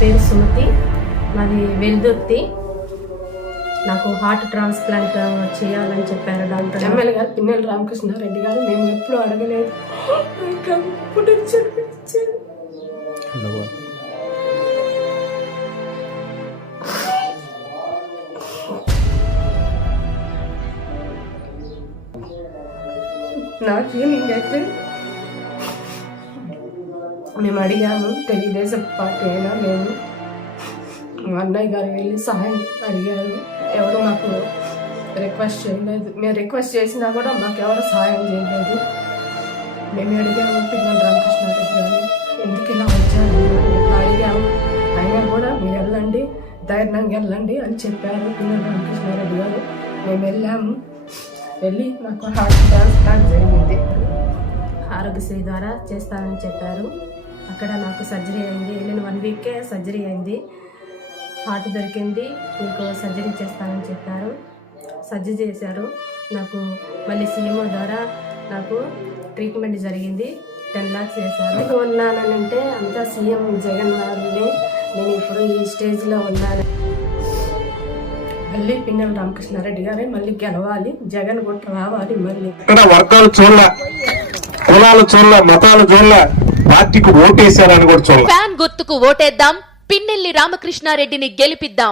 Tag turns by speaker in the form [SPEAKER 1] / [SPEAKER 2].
[SPEAKER 1] పేరు సుమతి నాది వెల్దుర్తి. నాకు హార్ట్ ట్రాన్స్ప్లాంట్ చేయాలని చెప్పారు డాక్టర్.
[SPEAKER 2] ఎమ్మెల్యే గారు పిన్నెల రామకృష్ణారెడ్డి గారు మేము ఎప్పుడు అడగలేదు. ఇంకా ఇంకైతే మేము అడిగాము తెలుగుదేశం పార్టీ అయినా మేము మా అన్నయ్య గారు వెళ్ళి సహాయం అడిగారు. ఎవరు మాకు రిక్వెస్ట్ చేయలేదు. మేము రిక్వెస్ట్ చేసినా కూడా మాకు ఎవరు సహాయం చేయలేదు. మేము అడిగాము పిల్లల రామకృష్ణారెడ్డి గారు ఎందుకు ఇలా వచ్చారు? అడిగాము. అయినా కూడా మీరు వెళ్ళండి ధైర్యంగా వెళ్ళండి అని చెప్పారు. పిల్లల రామకృష్ణారెడ్డి గారు మేము వెళ్ళాము. వెళ్ళి నాకు హార్ట్ ట్రాన్స్ప్లాంట్ జరిగింది.
[SPEAKER 1] ఆరోగ్యశ్రీ ద్వారా చేస్తానని చెప్పారు. అక్కడ నాకు సర్జరీ అయింది. వెళ్ళిన వన్ వీకే సర్జరీ అయింది. హార్ట్ దొరికింది. మీకు సర్జరీ చేస్తానని చెప్పారు. సర్జరీ చేశారు. నాకు మళ్ళీ సీఎంఓ ద్వారా నాకు ట్రీట్మెంట్ జరిగింది. టెన్ లాక్స్ వేశారు ఎందుకు అంటే అంతా సీఎం జగన్ గారిని నేను ఇప్పుడు ఈ స్టేజ్లో ఉన్నాను.
[SPEAKER 2] మళ్ళీ పిన్నెల రామకృష్ణారెడ్డి గారే మళ్ళీ గెలవాలి. జగన్ కూడా రావాలి మళ్ళీ.
[SPEAKER 3] ఇక్కడ వర్గాలు చూడలే కులాలు చూడలే మతాలు చూడలే. పార్టీకి ఓటేశారని కూడా చూడాలి
[SPEAKER 4] ఫ్యాన్ గుర్తుకు ఓటేద్దాం పిన్నెల్లి రామకృష్ణారెడ్డిని గెలిపిద్దాం.